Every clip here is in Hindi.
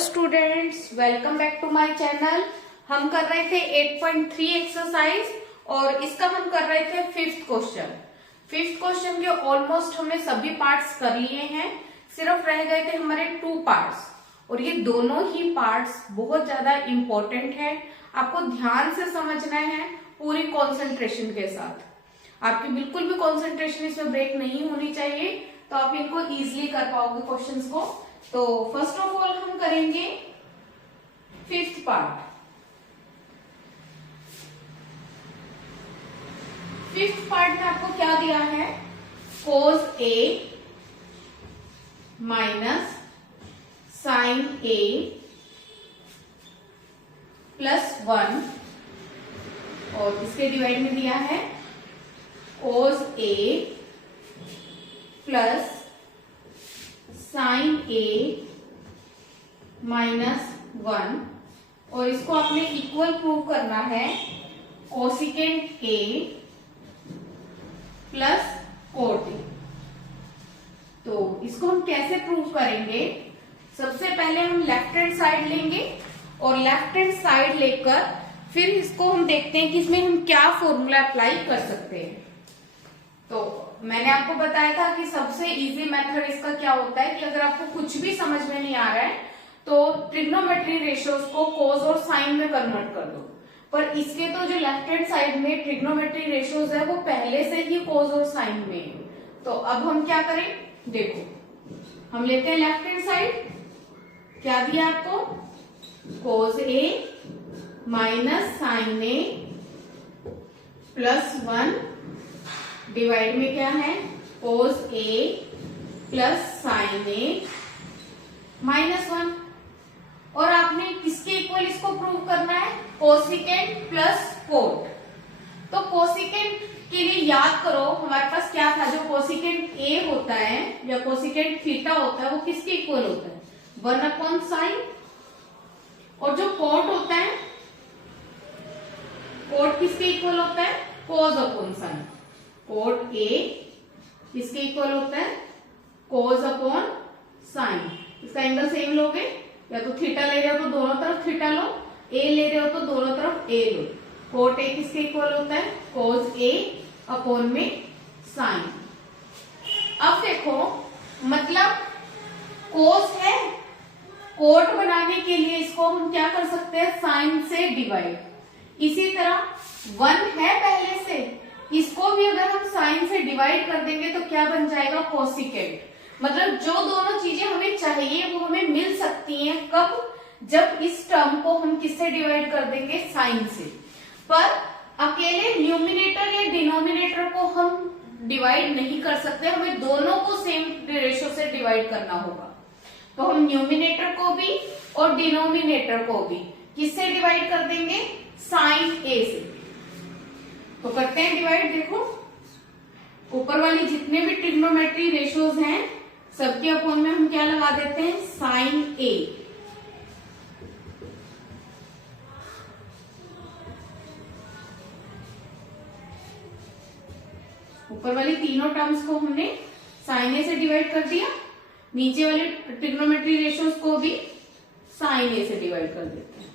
Students, welcome back to my channel. हम कर रहे थे 8.3 एक्सरसाइज और इसका हम कर रहे थे फिफ्थ क्वेश्चन के ऑलमोस्ट हमने सभी पार्ट्स कर लिए हैं। सिर्फ रह गए थे हमारे 2 पार्ट्स और ये दोनों ही पार्ट्स बहुत ज्यादा इम्पोर्टेंट है। आपको ध्यान से समझना है पूरी कंसंट्रेशन के साथ। आपकी बिल्कुल भी कंसंट्रेशन इसमें ब्रेक नहीं होनी चाहिए, तो आप इनको इजीली कर पाओगे क्वेश्चंस को। तो फर्स्ट ऑफ ऑल हम करेंगे फिफ्थ पार्ट। फिफ्थ पार्ट में आपको क्या दिया है? cos A minus sin A plus 1 और इसके डिवाइड में दिया है cos A plus sin A minus 1 और इसको आपने इक्वल प्रूव करना है cosecant A plus coat A। तो इसको हम कैसे प्रूव करेंगे? सबसे पहले हम लेफ्ट हैंड साइड लेंगे और लेफ्ट हैंड साइड लेकर फिर इसको हम देखते हैं कि इसमें हम क्या फॉर्मूला अप्लाई कर सकते हैं। तो मैंने आपको बताया था कि सबसे इजी मेथड इसका क्या होता है कि अगर आपको कुछ भी समझ में नहीं आ रहा है तो ट्रिग्नोमेट्री रेशियोज को कोस और साइन में कन्वर्ट कर दो। पर इसके तो जो लेफ्ट हैंड साइड में ट्रिग्नोमेट्री रेशियोज है वो पहले से ही कोस और साइन में है। तो अब हम क्या करें, देखो हम लेते हैं लेफ्ट हैंड साइड। क्या दिया आपको? कोस ए माइनस साइन ए प्लस 1 डिवाइड में क्या है? कोस ए प्लस साइन ए माइनस 1। और आपने किसके इक्वल इसको प्रूव करना है? Cosecant plus coat. तो कोसिकेंट के लिए याद करो हमारे पास क्या था? जो कोसिकेंट ए होता है या कोसिकेंट थीटा होता है वो किसके इक्वल होता है? 1/sin। और जो कोट होता है, कोट किसके इक्वल होता है? cos/sin। कोट ए किसके इक्वल होता है? cos/sin। इसका एंगल सेम लोगे, या तो थीटा ले रहे हो तो दोनों तरफ थीटा लो, ए ले रहे हो तो दोनों तरफ ए लो। कोट ए किसके इक्वल होता है? cos A/sin। अब देखो मतलब कोस है, कोट बनाने के लिए इसको हम क्या कर सकते हैं? साइन से डिवाइड। इसी तरह 1 है पहले से, इसको भी अगर हम साइन से डिवाइड कर देंगे तो क्या बन जाएगा? कोसिकेंट। मतलब जो दोनों चीजें हमें चाहिए वो हमें मिल सकती हैं। कब? जब इस टर्म को हम किससे डिवाइड कर देंगे? साइन से। पर अकेले न्यूमिनेटर या डिनोमिनेटर को हम डिवाइड नहीं कर सकते, हमें दोनों को सेम रेशियो से डिवाइड करना होगा। तो हम न्यूमिनेटर को भी और डिनोमिनेटर को भी किससे डिवाइड कर देंगे? साइन ए से। तो करते हैं डिवाइड। देखो ऊपर वाली जितने भी ट्रिग्नोमेट्री रेशियोज हैं सबके अपोन में हम क्या लगा देते हैं? साइन ए। ऊपर वाली तीनों टर्म्स को हमने साइन ए से डिवाइड कर दिया, नीचे वाले ट्रिग्नोमेट्री रेशियोज को भी साइन ए से डिवाइड कर देते हैं।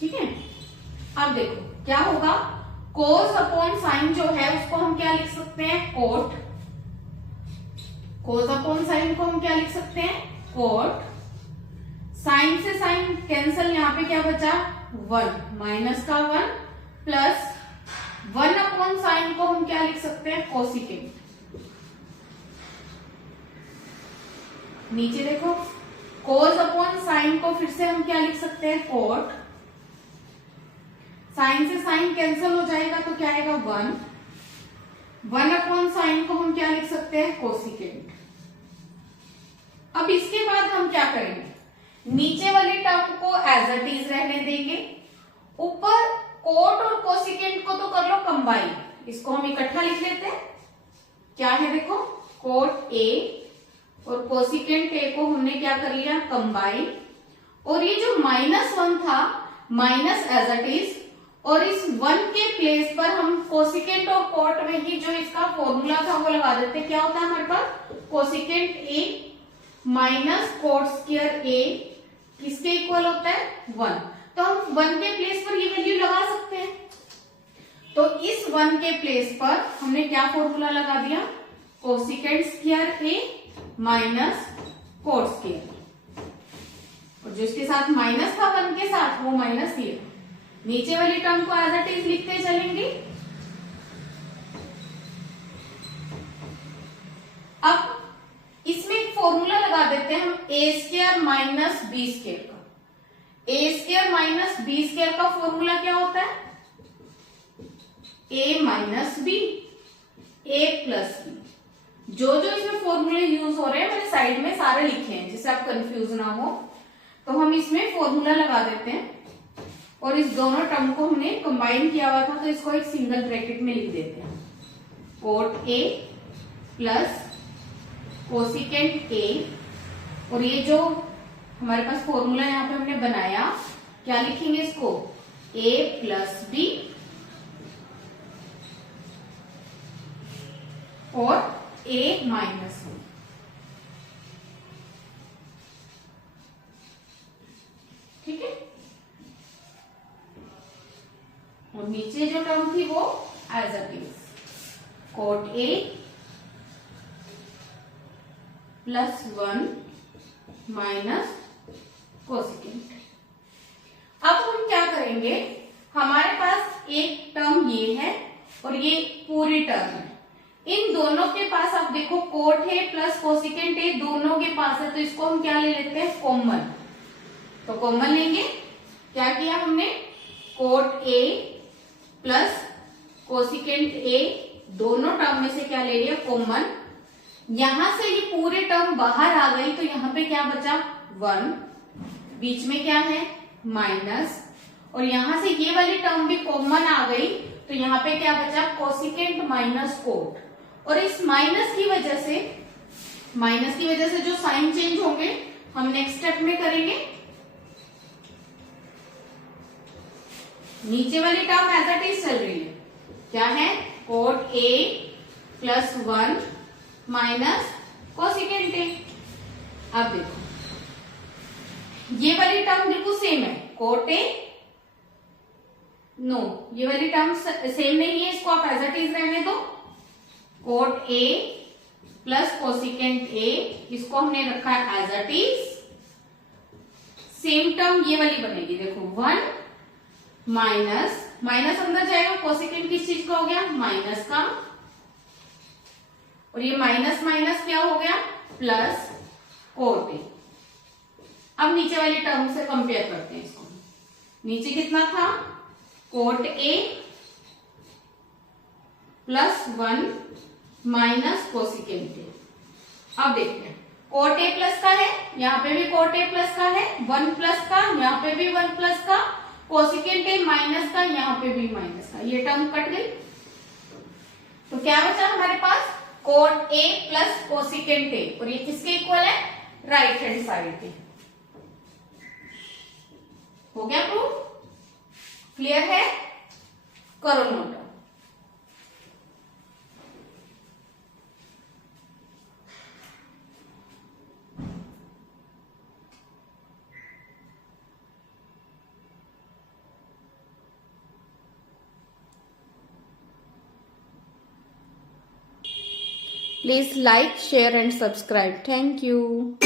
ठीक है। अब देखो क्या होगा? cos/sin जो है उसको हम क्या लिख सकते हैं? कोट। cos/sin को हम क्या लिख सकते हैं? कोट। साइन से साइन कैंसल, यहां पे क्या बचा? 1 माइनस का 1 प्लस 1/sin को हम क्या लिख सकते हैं? कोसिकेंट। नीचे देखो cos/sin को फिर से हम क्या लिख सकते हैं? कोट। साइन से साइन कैंसल हो जाएगा तो क्या आएगा? 1/sin को हम क्या लिख सकते हैं? कोसिकेंट। अब इसके बाद हम क्या करेंगे? नीचे वाली टर्म को एज इट इज रहने देंगे, ऊपर कोट और कोसिकेंट को तो कर लो कंबाइन। इसको हम इकट्ठा लिख लेते हैं। क्या है? देखो कोट ए और कोसिकेंट ए को हमने क्या कर लिया? कंबाइन। और ये जो -1 था माइनस एज इट इज और इस 1 के प्लेस पर हम कोसिकेंट और कोट में ही जो इसका फॉर्मूला था वो लगा देते हैं। क्या होता है हमारे पास, cosecant A minus cot square A किसके इक्वल होता है, 1। तो हम 1 के प्लेस पर ये वैल्यू लगा सकते हैं। तो इस 1 के प्लेस पर हमने क्या फॉर्मूला लगा दिया, कोसिकेंट स्क्वायर ए माइनस कोट स्क्वायर, और जो इसके साथ माइनस था 1 के साथ वो माइनस ये। नीचे वाली टर्म को एज इट इज लिखते चलेंगे। अब इसमें एक फॉर्मूला लगा देते हैं हम ए स्क्वायर माइनस बी स्क्वायर का। ए स्क्वायर माइनस बी स्क्वायर का फॉर्मूला क्या होता है, ए माइनस बी, ए प्लस बी। जो जो इसमें फॉर्मूले यूज हो रहे हैं मैंने साइड में सारे लिखे हैं जिससे आप कंफ्यूज ना हो। तो हम इसमें फॉर्मूला लगा देते हैं और इस दोनों टर्म को हमने कंबाइन किया हुआ था तो इसको एक सिंगल ब्रैकेट में लिख देते हैं, coat A plus cosecant A, और ये जो हमारे पास फॉर्मूला यहाँ पे हमने बनाया क्या लिखेंगे इसको, ए प्लस बी और ए माइनस बी। ठीक है, और नीचे जो टर्म थी वो as it is, cot A plus 1 minus cosecant. अब हम क्या करेंगे, हमारे पास एक टर्म ये है और ये पूरी टर्म है। इन दोनों के पास आप देखो कोट है प्लस कोसिकेंट है, दोनों के पास है, तो इसको हम क्या ले लेते हैं, कॉमन। तो कॉमन लेंगे, क्या किया हमने, कोट ए प्लस कोसिकेंट ए, दोनों टर्म में से क्या ले लिया, कॉमन। यहां से ये पूरे टर्म बाहर आ गई तो यहाँ पे क्या बचा, 1, बीच में क्या है माइनस, और यहां से ये वाली टर्म भी कॉमन आ गई तो यहाँ पे क्या बचा, कोसिकेंट माइनस कोट। और इस माइनस की वजह से जो साइन चेंज होंगे हम नेक्स्ट स्टेप में करेंगे। नीचे वाली टर्म एज इट इज चल रही है, क्या है, coat A plus 1 minus cosecant A. अब देखो ये वाली टर्म बिल्कुल सेम है, कोट ए, नो ये वाली टर्म सेम नहीं है, इसको आप एज इट इज रहने दो, cot A plus cosecant A, इसको हमने रखा है as it is. Same term ये वाली बनेगी, देखो 1 माइनस, माइनस अंदर जाएगा, कोसिकेंट किस चीज का हो गया, माइनस का, और ये माइनस माइनस क्या हो गया, प्लस कोट ए। अब नीचे वाली टर्म से कंपेयर करते हैं इसको, नीचे कितना था, coat A plus 1 minus cosecant A. अब देखते हैं, कोट ए प्लस का है, यहाँ पे भी कोट ए प्लस का है, 1 प्लस का, यहाँ पे भी 1 प्लस का, कोसिकेंट ए माइनस का, यहाँ पे भी माइनस का, ये टर्म कट गई। तो क्या बचा हमारे पास, cot A plus cosecant A, और ये किसके इक्वल है, राइट हैंड साइड के। हो गया प्रूफ, क्लियर है, करो note. Please like, share and subscribe. Thank you.